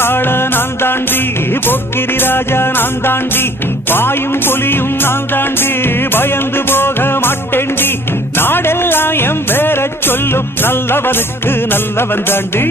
காள நான் தாண்டி, பொக்கிரி ராஜா நான் தாண்டி, பாயும் புலியும் நான் தாண்டி, பயந்து போக மாட்டேண்டி. நாடெல்லாம் என் பேர சொல்லும், நல்லவனுக்கு நல்லவன் தாண்டி.